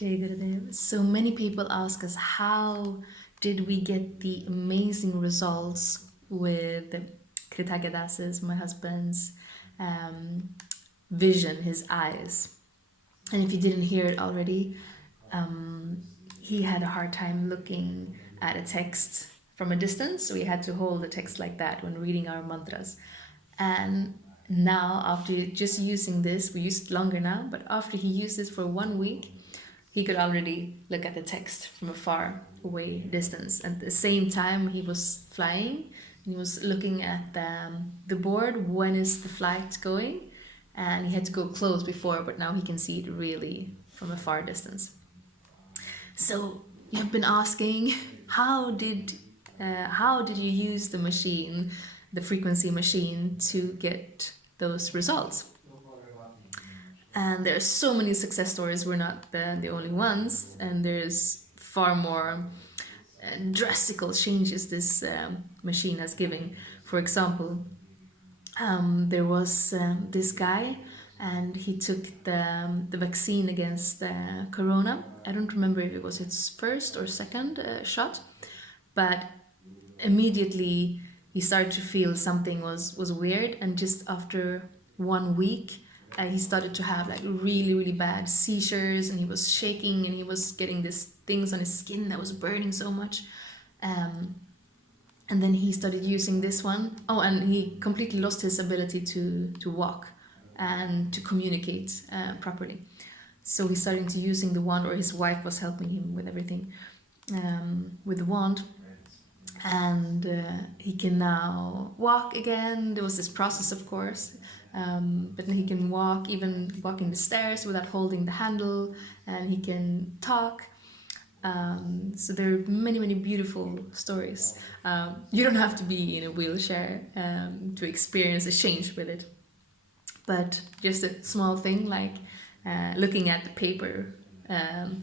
Jai Gurudev. So many people ask us, how did we get the amazing results with Kritagya Das's, my husband's, um, vision, his eyes? And if you didn't hear it already, he had a hard time looking at a text from a distance, so we had to hold the text like that when reading our mantras. And now, after just using this, we used it longer now, but after he used this for 1 week, he could already look at the text from a far away distance. And at the same time, he was flying, and he was looking at the board, when is the flight going, and he had to go close before, but now he can see it really from a far distance. So you've been asking, how did you use the machine, the frequency machine, to get those results? And there are so many success stories. We're not the only ones, and there's far more drastical changes this machine has given. For example, there was this guy, and he took the vaccine against corona. I don't remember if it was his first or second shot, but immediately he started to feel something was weird, and just after 1 week, he started to have like really bad seizures, and he was shaking, and he was getting these things on his skin that was burning so much. And then he started using this one. Oh, and he completely lost his ability to walk and to communicate properly. So he started to using the wand, or his wife was helping him with everything with the wand. And he can now walk again. There was this process, of course, but then he can walk, even walking the stairs without holding the handle, and he can talk. So there are many beautiful stories. You don't have to be in a wheelchair to experience a change with it, but just a small thing like looking at the paper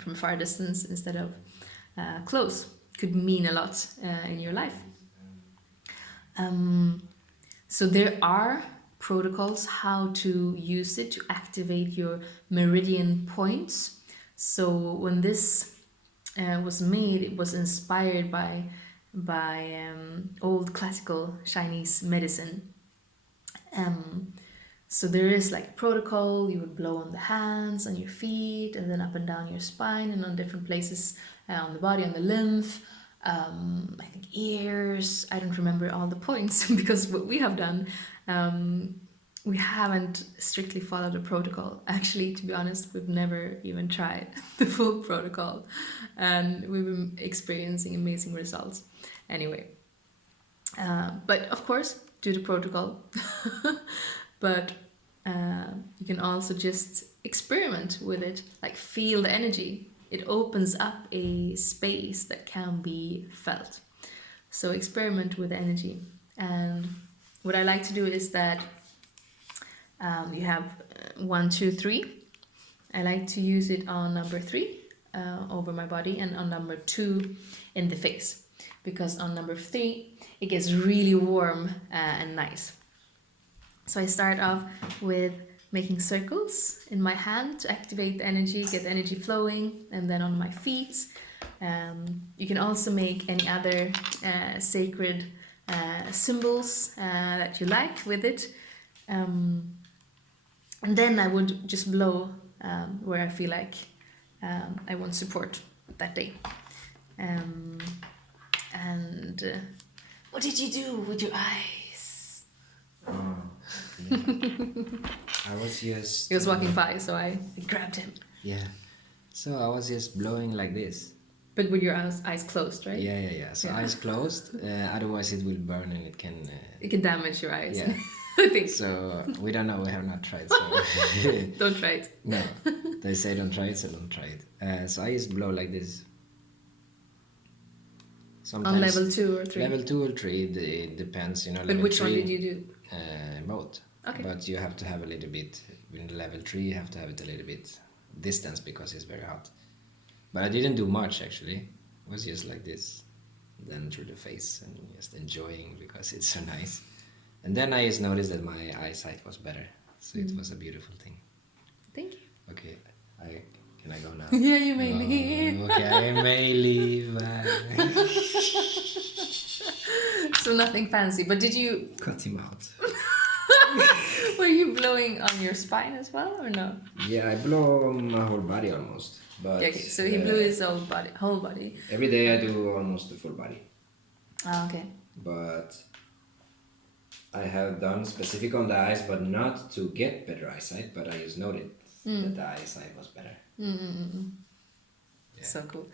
from a far distance instead of close could mean a lot in your life. So there are protocols how to use it to activate your meridian points. So when this was made, it was inspired by old classical Chinese medicine. So there is like a protocol. You would blow on the hands, on your feet, and then up and down your spine, and on different places on the body, on the lymph, I think ears. I don't remember all the points because what we have done, we haven't strictly followed the protocol. Actually, to be honest, we've never even tried the full protocol, and we've been experiencing amazing results anyway. But of course, do the protocol. But you can also just experiment with it, like feel the energy. It opens up a space that can be felt. So experiment with the energy. And what I like to do is that you have 1, 2, 3. I like to use it on number 3 over my body, and on number 2 in the face, because on number 3 it gets really warm and nice. So I start off with making circles in my hand to activate the energy, get the energy flowing, and then on my feet. You can also make any other sacred symbols that you like with it. And then I would just blow where I feel like I want support that day. What did you do with your eyes? Oh, yeah. I was just... He was walking by, so I grabbed him. Yeah. So I was just blowing like this. But with your eyes closed, right? Yeah. So eyes closed, otherwise it will burn and it can... it can damage your eyes. Yeah. I think. So we don't know, we have not tried. So Don't try it. No, they say don't try it, so don't try it. So I just blow like this. Sometimes on level 2 or 3? Level 2 or 3, it depends, you know. But which 3, one did you do? Both. Okay. But you have to have a little bit, in level 3 you have to have it a little bit distance because it's very hot. But I didn't do much actually. It was just like this, then through the face, and just enjoying because it's so nice. And then I just noticed that my eyesight was better, so it was a beautiful thing. Thank you. Okay, can Can I go now? Yeah, you may leave. Okay, I may leave. So nothing fancy. But did you? Cut him out. Were you blowing on your spine as well, or no? Yeah, I blow my whole body almost. But Yeah, okay, so he blew his whole body. every day I do almost the full body. Ah, okay. But I have done specific on the eyes, but not to get better eyesight. But I just noted that the eyesight was better. Yeah. So cool.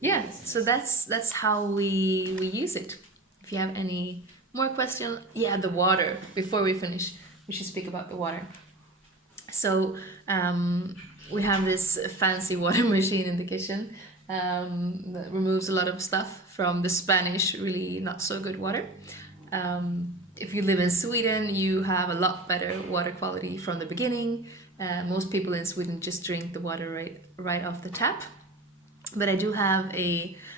Yeah, so that's how we use it. If you have any more questions, yeah, the water. Before we finish, we should speak about the water. So we have this fancy water machine in the kitchen that removes a lot of stuff from the Spanish really not so good water. If you live in Sweden, you have a lot better water quality from the beginning. Most people in Sweden just drink the water right off the tap. But I do have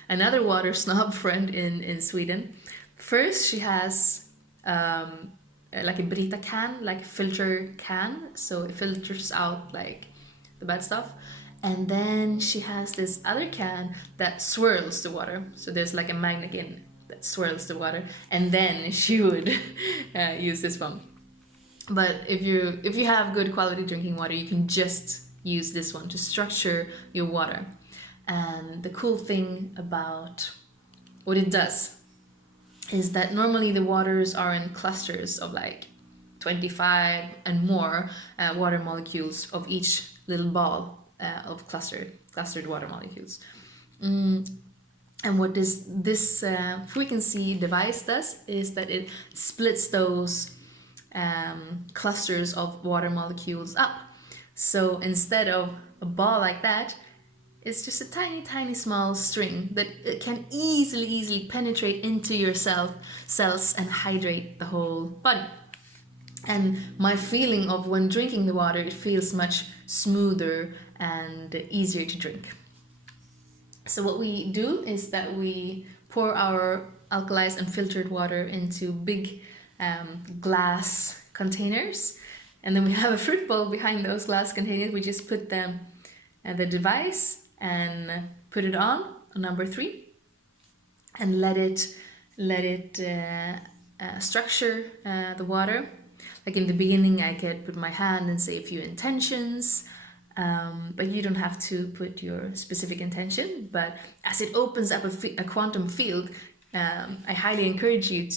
another water snob friend in Sweden. First, she has like a Brita can, like a filter can, so it filters out like the bad stuff. And then she has this other can that swirls the water. So there's like a magnet in that swirls the water, and then she would use this one. But if you have good quality drinking water, you can just use this one to structure your water. And the cool thing about what it does is that normally the waters are in clusters of like 25 and more water molecules of each little ball of clustered water molecules. And what this frequency device does is that it splits those clusters of water molecules up. So instead of a ball like that, it's just a tiny small string that it can easily penetrate into your cells and hydrate the whole body. And my feeling of when drinking the water, it feels much smoother and easier to drink. So what we do is that we pour our alkalized and filtered water into big glass containers, and then we have a fruit bowl behind those glass containers. We just put them the device and put it on number 3 and let it structure the water. Like in the beginning, I could put my hand and say a few intentions, but you don't have to put your specific intention. But as it opens up a quantum field, I highly encourage you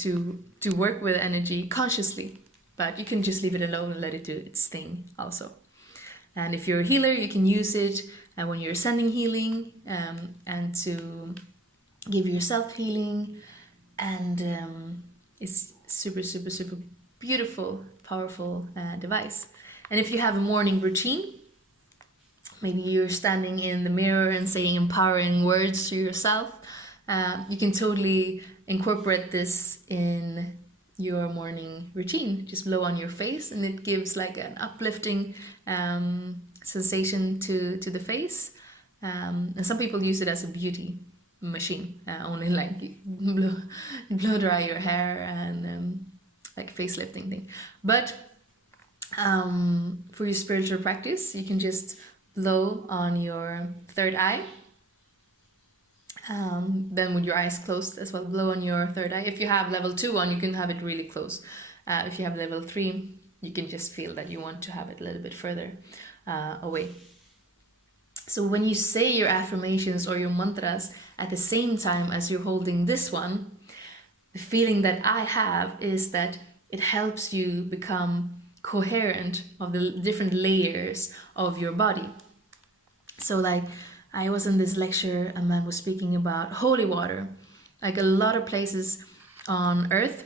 to work with energy consciously, but you can just leave it alone and let it do its thing also. And if you're a healer, you can use it when you're sending healing and to give yourself healing. And it's super beautiful, powerful device. And if you have a morning routine, maybe you're standing in the mirror and saying empowering words to yourself, you can totally incorporate this in your morning routine. Just blow on your face and it gives like an uplifting sensation to the face. And some people use it as a beauty machine, only like blow dry your hair and like facelifting thing. But for your spiritual practice, you can just blow on your third eye. Then with your eyes closed as well, blow on your third eye. If you have level 2 on, you can have it really close. If you have level 3, you can just feel that you want to have it a little bit further away. So when you say your affirmations or your mantras at the same time as you're holding this one, the feeling that I have is that it helps you become coherent of the different layers of your body. So like I was in this lecture, a man was speaking about holy water. Like a lot of places on earth,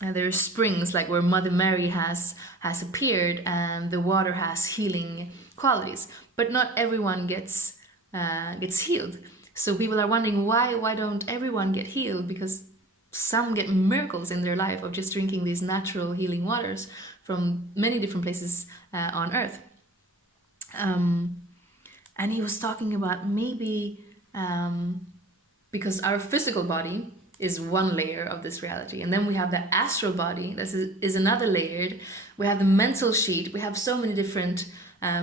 there's springs like where Mother Mary has appeared and the water has healing qualities. But not everyone gets healed. So people are wondering why don't everyone get healed? Because some get miracles in their life of just drinking these natural healing waters from many different places on earth. And he was talking about maybe because our physical body is one layer of this reality, and then we have the astral body that is another layer. We have the mental sheet. We have so many different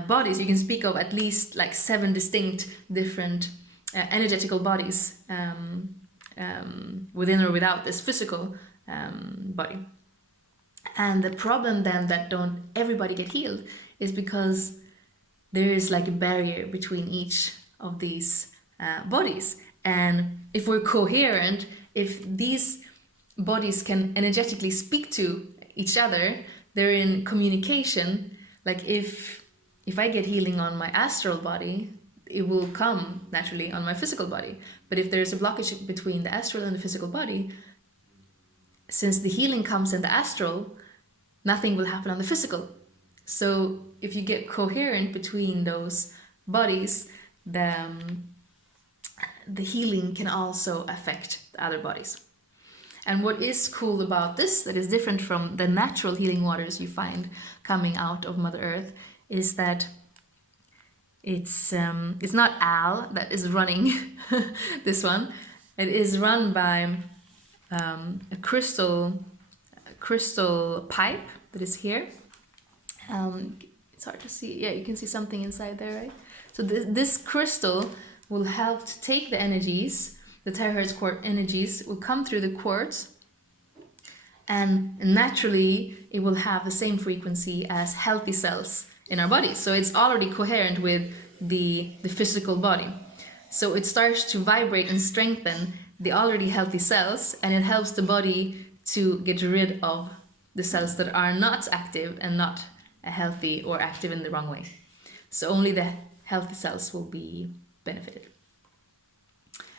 bodies, you can speak of at least like 7 distinct different energetical bodies within or without this physical body. And the problem then that don't everybody get healed is because there is like a barrier between each of these bodies. And if we're coherent, if these bodies can energetically speak to each other, they're in communication. Like if I get healing on my astral body, it will come naturally on my physical body. But if there's a blockage between the astral and the physical body, since the healing comes in the astral, nothing will happen on the physical. So if you get coherent between those bodies, the healing can also affect the other bodies. And what is cool about this, that is different from the natural healing waters you find coming out of Mother Earth, is that it's not Al that is running this one. It is run by a crystal pipe that is here. It's hard to see. Yeah, you can see something inside there, right? So this crystal will help to take the energies, the terahertz quartz energies will come through the quartz, and naturally it will have the same frequency as healthy cells in our body. So it's already coherent with the physical body. So it starts to vibrate and strengthen the already healthy cells, and it helps the body to get rid of the cells that are not active and not healthy or active in the wrong way. So only the healthy cells will be benefited.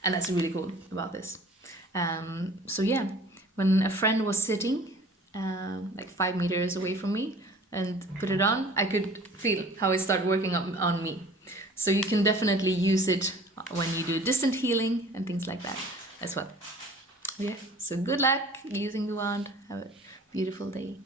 And that's really cool about this. So yeah, when a friend was sitting like 5 meters away from me and put it on, I could feel how it started working on me. So you can definitely use it when you do distant healing and things like that as well. Yeah, so good luck using the wand. Have a beautiful day.